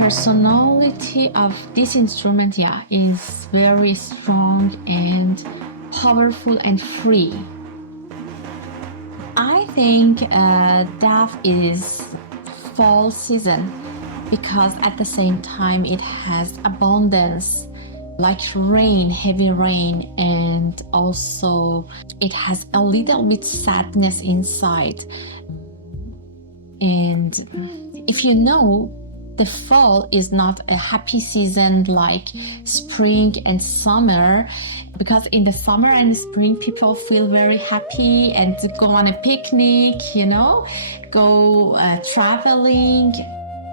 personality of this instrument, is very strong and powerful and free. I think Daf is fall season because at the same time it has abundance, like rain, heavy rain, and also it has a little bit sadness inside. And if you know, the fall is not a happy season like spring and summer, because in the summer and spring people feel very happy and go on a picnic, go traveling,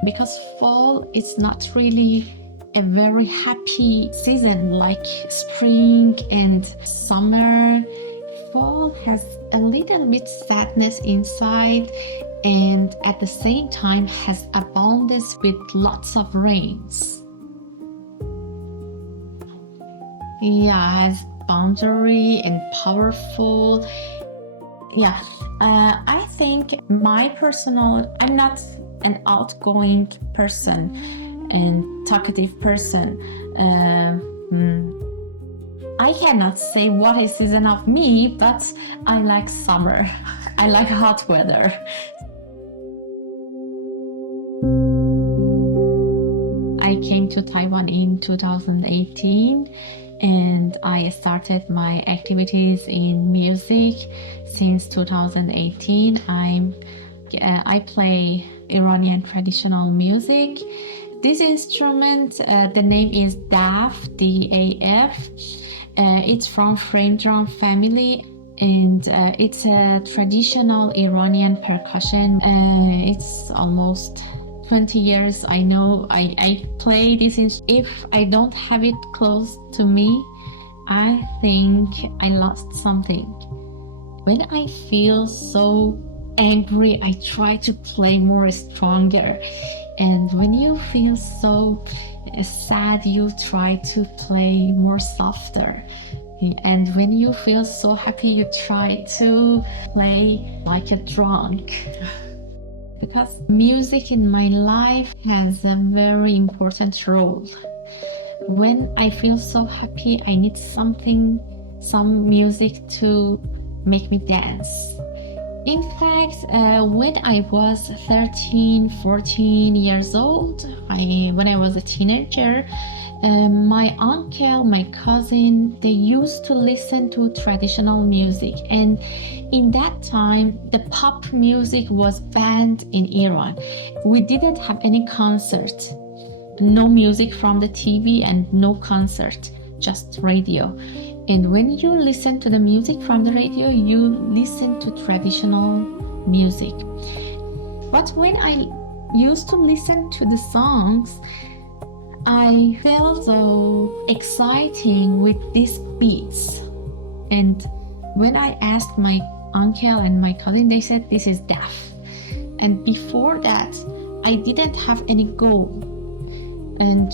because fall is not really a very happy season like spring and summer. Fall has a little bit sadness inside, and at the same time has abundance with lots of rains. Has boundary and powerful. I think I'm not an outgoing person and talkative person. I cannot say what is season of me, but I like summer. I like hot weather. I came to Taiwan in 2018 and I started my activities in music since 2018. I play Iranian traditional music. This instrument, the name is Daf, D-A-F. It's from frame drum family, and it's a traditional Iranian percussion. It's almost 20 years. I know I play this. If I don't have it close to me, I think I lost something. When I feel so angry, I try to play more stronger. And when you feel so sad, you try to play more softer. And when you feel so happy, you try to play like a drunk. Because music in my life has a very important role. When I feel so happy, I need some music to make me dance. In fact, when I was 13, 14 years old, when I was a teenager, my uncle, my cousin, they used to listen to traditional music. And in that time, the pop music was banned in Iran. We didn't have any concert, no music from the TV and no concert, just radio. And when you listen to the music from the radio, you listen to traditional music. But when I used to listen to the songs, I felt so exciting with these beats. And when I asked my uncle and my cousin, they said this is Daf. And before that, I didn't have any goal. And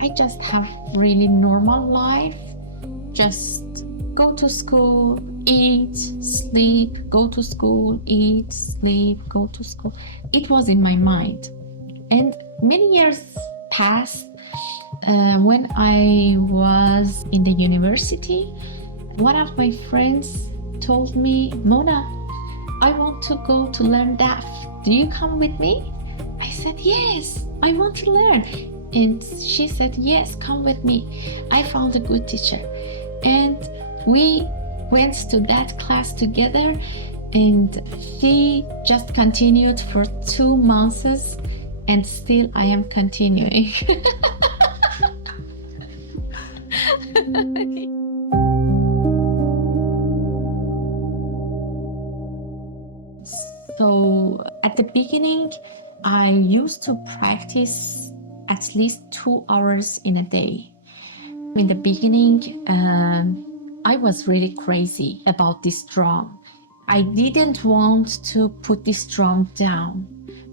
I just have really normal life. Just go to school, eat, sleep, go to school, eat, sleep, go to school. It was in my mind. And many years passed. When I was in the university, one of my friends told me, Mona, I want to go to learn Daf. Do you come with me? I said, yes, I want to learn. And she said, yes, come with me. I found a good teacher. And we went to that class together, and she just continued for 2 months, and still I am continuing. So at the beginning, I used to practice at least 2 hours in a day. In the beginning, I was really crazy about this drum. I didn't want to put this drum down.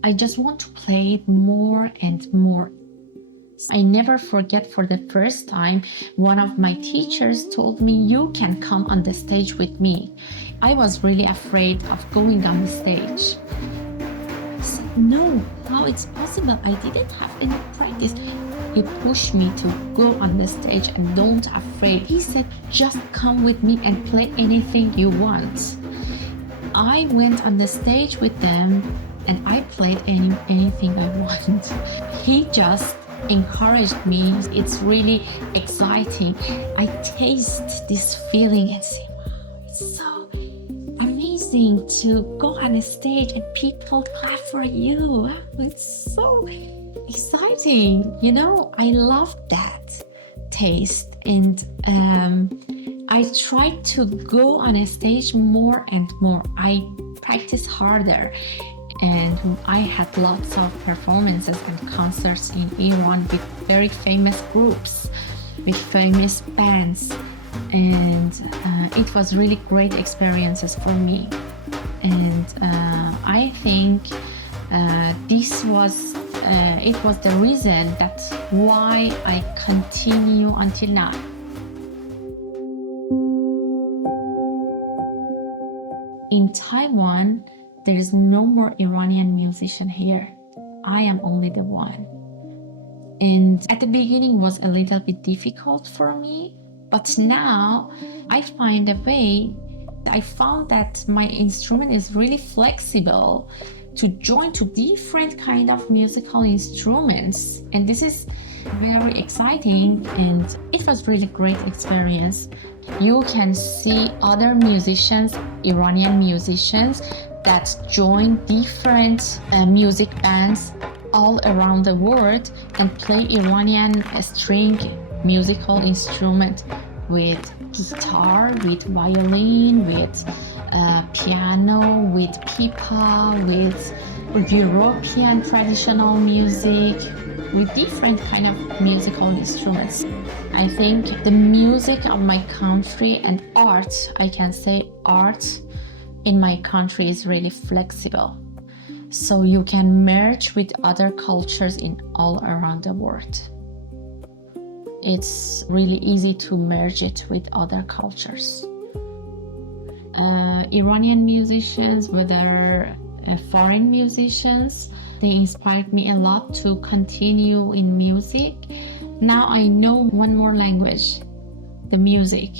I just want to play it more and more. I never forget, for the first time, one of my teachers told me, you can come on the stage with me. I was really afraid of going on the stage. I said, know how it's possible. I didn't have any practice. He pushed me to go on the stage and don't afraid. He said, just come with me and play anything you want. I went on the stage with them and I played anything I want. He just encouraged me. It's really exciting. I taste this feeling and say, wow, it's so amazing to go on a stage and people clap for you. It's so exciting. You know, I love that taste. And I tried to go on a stage more and more. I practiced harder. And I had lots of performances and concerts in Iran with very famous groups, with famous bands. And it was really great experiences for me. And I think it was the reason that's why I continue until now. In Taiwan, there is no more Iranian musician here. I am only the one. And at the beginning was a little bit difficult for me, but now I find a way. I found that my instrument is really flexible to join to different kind of musical instruments. And this is very exciting and it was really great experience. You can see other musicians, Iranian musicians, that join different music bands all around the world and play Iranian string musical instrument with guitar, with violin, with piano, with pipa, with European traditional music, with different kind of musical instruments. I think the music of my country and art, I can say art in my country is really flexible. So you can merge with other cultures in all around the world. It's really easy to merge it with other cultures. Iranian musicians, whether foreign musicians, they inspired me a lot to continue in music. Now I know one more language, the music.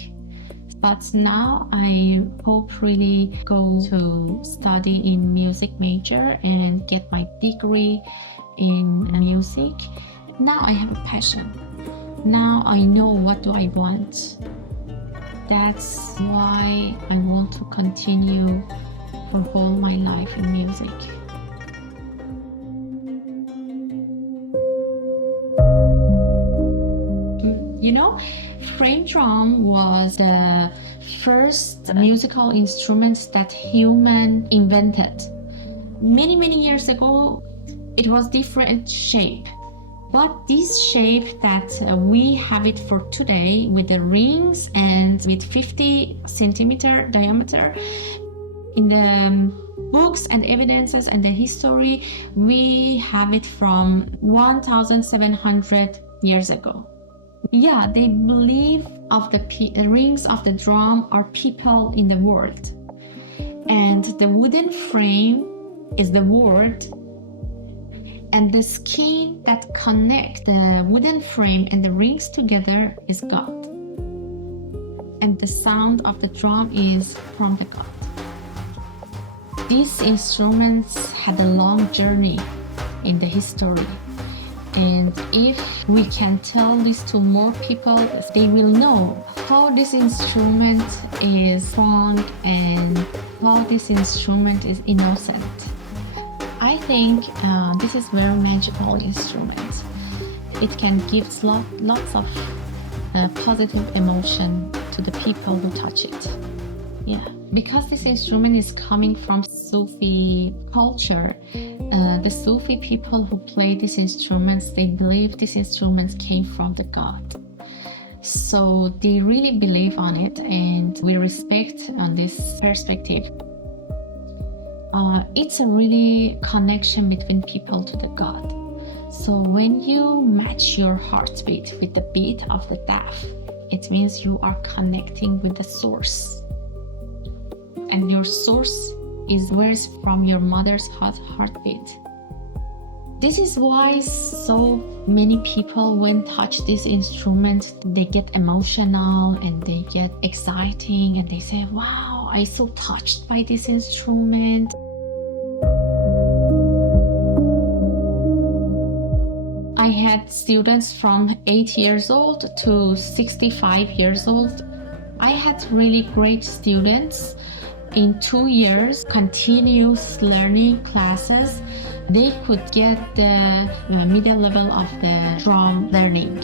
But now I hope really go to study in music major and get my degree in music. Now I have a passion. Now I know what do I want. That's why I want to continue for whole my life in music. You know, frame drum was the first musical instrument that human invented. Many years ago, it was different shape. But this shape that we have it for today with the rings and with 50 centimeter diameter, in the books and evidences and the history, we have it from 1,700 years ago. Yeah, they believe of the rings of the drum are people in the world. And the wooden frame is the word. And the skin that connects the wooden frame and the rings together is God. And the sound of the drum is from the God. These instruments had a long journey in the history. And if we can tell this to more people, they will know how this instrument is strong and how this instrument is innocent. I think this is very magical instrument. It can give lots of positive emotion to the people who touch it. Yeah, because this instrument is coming from Sufi culture. The Sufi people who play these instruments, they believe these instruments came from the God. So they really believe on it, and we respect on this perspective. It's a really connection between people to the God. So when you match your heartbeat with the beat of the daf, it means you are connecting with the source. And your source is where's from your mother's heartbeat. This is why so many people, when touch this instrument, they get emotional and they get exciting and they say, wow, I'm so touched by this instrument. I had students from 8 years old to 65 years old. I had really great students. In 2 years, continuous learning classes, they could get the middle level of the drum learning.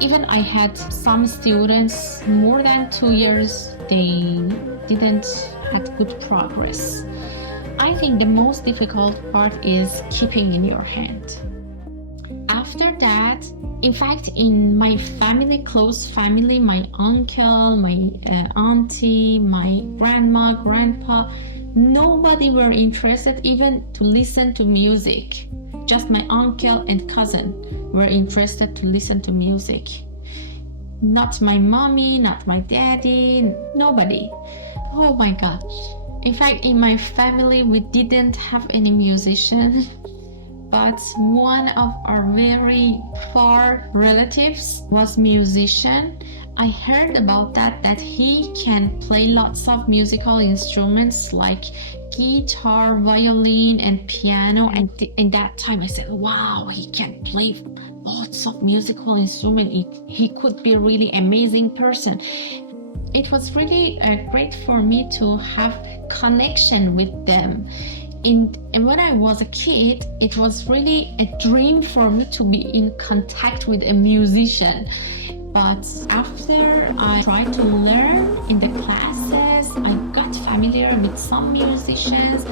Even I had some students more than 2 years, they didn't have good progress. I think the most difficult part is keeping in your hand. After that, in fact, in my family, close family, my uncle, my auntie, my grandma, grandpa, nobody were interested even to listen to music. Just my uncle and cousin were interested to listen to music. Not my mommy, not my daddy, nobody. Oh my God. In fact, in my family, we didn't have any musician. But one of our very far relatives was musician. I heard about that he can play lots of musical instruments like guitar, violin, and piano. And in that time I said, wow, he can play lots of musical instruments. He could be a really amazing person. It was really great for me to have connection with them. And when I was a kid, it was really a dream for me to be in contact with a musician. But after I tried to learn in the classes, I got familiar with some musicians.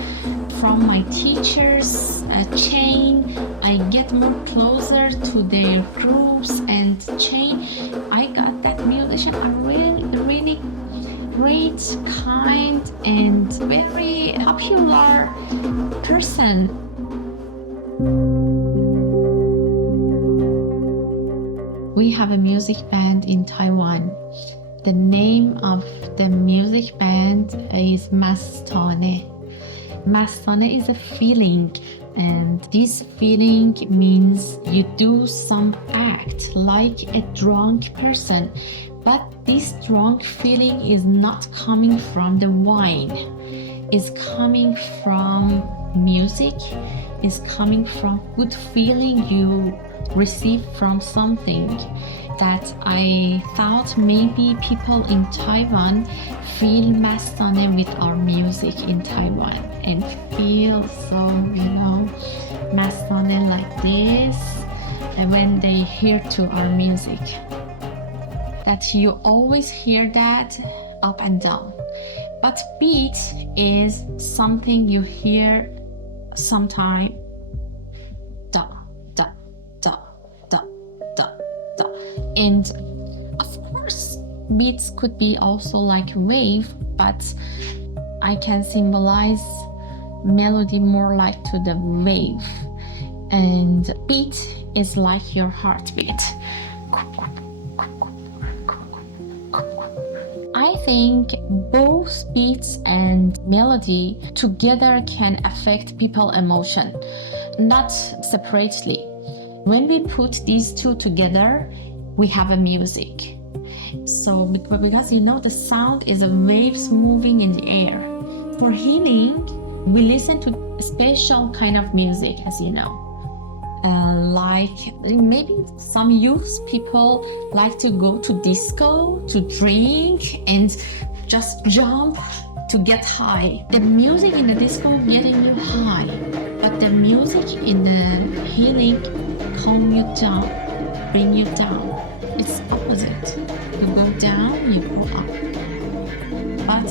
From my teachers' chain, I get more closer to their groups and chain. I got that musician a really great, kind, and very popular person. We have a music band in Taiwan. The name of the music band is Mastane. Mastane is a feeling, and this feeling means you do some act like a drunk person. But this drunk feeling is not coming from the wine. It's coming from music. It's coming from good feeling you receive from something. That I thought maybe people in Taiwan feel mastane with our music in Taiwan and feel so, mastane like this when they hear to our music. That you always hear that up and down. But beat is something you hear sometime da, da, da, da, da, da. And of course, beats could be also like a wave, but I can symbolize melody more like to the wave. And beat is like your heartbeat. I think both beats and melody together can affect people's emotion, not separately. When we put these two together, we have a music. So because the sound is a waves moving in the air. For healing, we listen to a special kind of music, as you know. Like maybe some youth people like to go to disco to drink and just jump to get high. The music in the disco getting you high, but the music in the healing calm you down, bring you down. It's opposite. You go down, you go up. But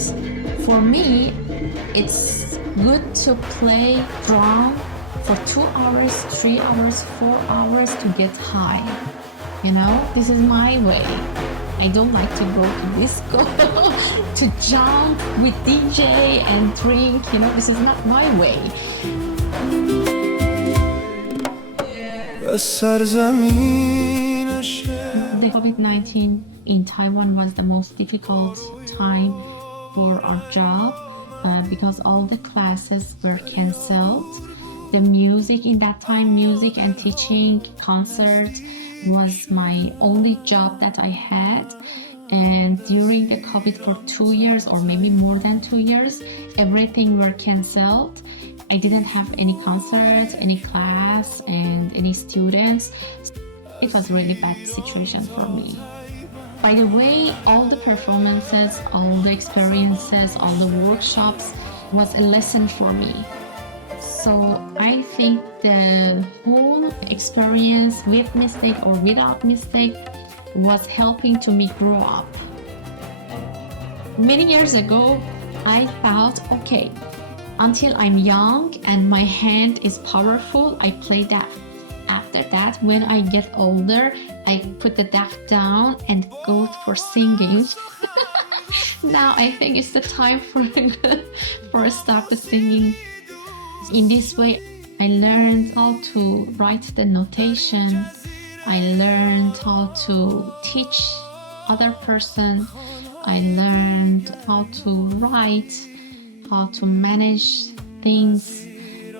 for me, it's good to play drum for 2 hours, 3 hours, 4 hours to get high. This is my way. I don't like to go to disco to jump with DJ and drink. This is not my way. The COVID-19 in Taiwan was the most difficult time for our job because all the classes were cancelled. the music in that time, music and teaching concert was my only job that I had. And during the COVID for 2 years or maybe more than 2 years, everything were canceled. I didn't have any concerts, any class, and any students. It was really bad situation for me. By the way, all the performances, all the experiences, all the workshops was a lesson for me. So I think the whole experience with mistake or without mistake was helping to me grow up. Many years ago, I thought, okay, until I'm young and my hand is powerful, I play Daf. After that, when I get older, I put the Daf down and go for singing. Now I think it's the time for start the singing. In this way, I learned how to write the notation. I learned how to teach other person. I learned how to write, how to manage things.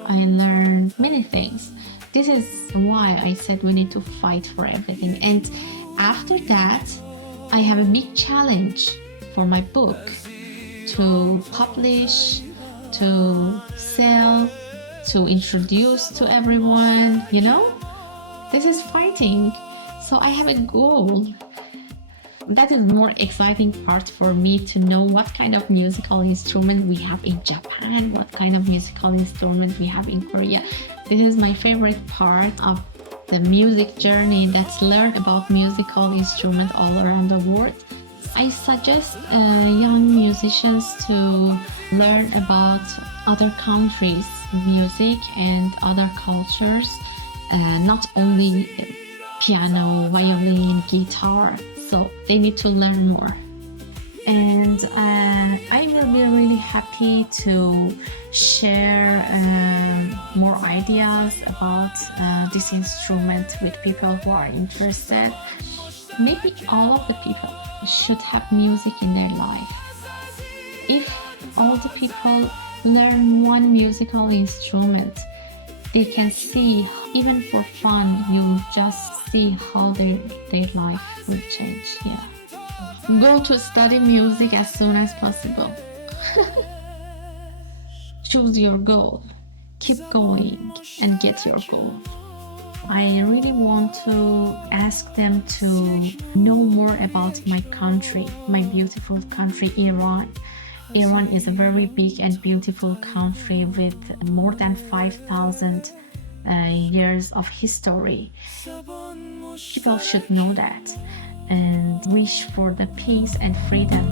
I learned many things. This is why I said we need to fight for everything. And after that, I have a big challenge for my book to publish, to sell, to introduce to everyone, you know? This is fighting. So I have a goal. That is more exciting part for me to know what kind of musical instrument we have in Japan, what kind of musical instrument we have in Korea. This is my favorite part of the music journey, that's learn about musical instruments all around the world. I suggest young musicians to learn about other countries' music and other cultures, not only piano, violin, guitar. So they need to learn more. And I will be really happy to share more ideas about this instrument with people who are interested. Maybe all of the people should have music in their life. If all the people learn one musical instrument, they can see, even for fun, you just see how their life will change. Yeah. Go to study music as soon as possible. Choose your goal. Keep going and get your goal. I really want to ask them to know more about my country, my beautiful country, Iran. Iran is a very big and beautiful country with more than 5,000 years of history. People should know that and wish for the peace and freedom.